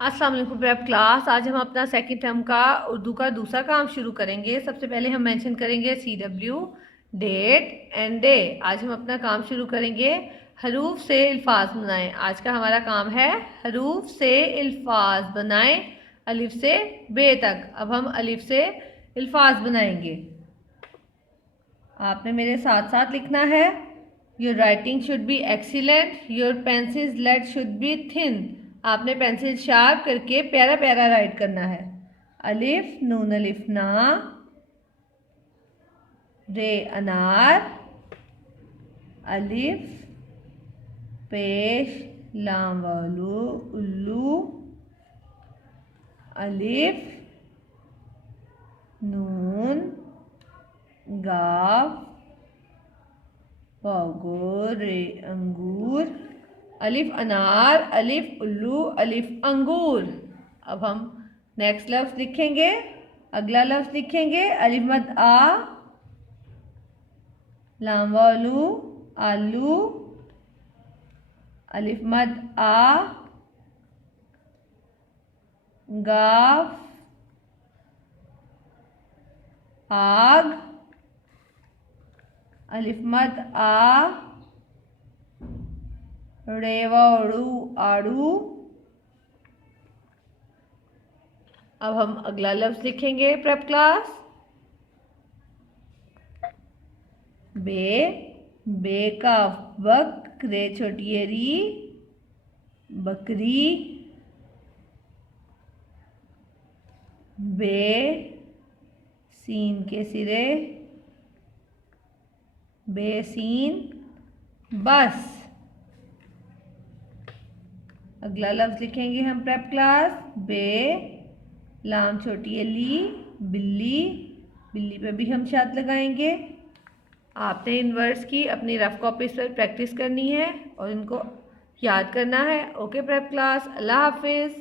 अस्सलाम वालेकुम prep class. आज हम अपना सेकंड टर्म का उर्दू का दूसरा काम शुरू करेंगे। सबसे पहले हम मेंशन करेंगे CW, डेट एंड डे। आज हम अपना काम शुरू करेंगे हरूफ से अल्फाज बनाएं। आज का हमारा काम है हरूफ से अल्फाज बनाएं, अलिफ से बे तक। अब हम अलिफ से अल्फाज बनाएंगे। आपने मेरे साथ साथ लिखना है। Your writing should be excellent, your pencil lead should be thin. आपने पेंसिल शार्प करके प्यारा प्यारा राइट करना है। अलिफ नून अलिफ ना, रे अनार, अलिफ पेश लाम वालू उल्लू, अलिफ नून गाफ वागो रे अंगूर, अलिफ अनार, अलिफ उल्लू, अलिफ अंगूर। अब हम नेक्स्ट लफ्ज लिखेंगे। अगला लफ्ज लिखेंगे अलिफ मद आ, लाम वालू आलू, अलिफ मद आ, गाफ आग, अलिफ मद आ, रेवा उड़ू आड़ू। अब हम अगला लफ्ज लिखेंगे प्रेप क्लास। बे, बे का बक, रे छोटी री, बकरी, बे सीन के सिरे, बेसीन बस। अगला लफ्ज लिखेंगे हम प्रेप क्लास। बे लाम छोटी अली, बिल्ली, बिल्ली पे भी हम शाद लगाएंगे। आपने इन वर्ड्स की अपनी रफ कॉपीज पर प्रैक्टिस करनी है और इनको याद करना है। ओके प्रेप क्लास, अल्लाह हाफिज़।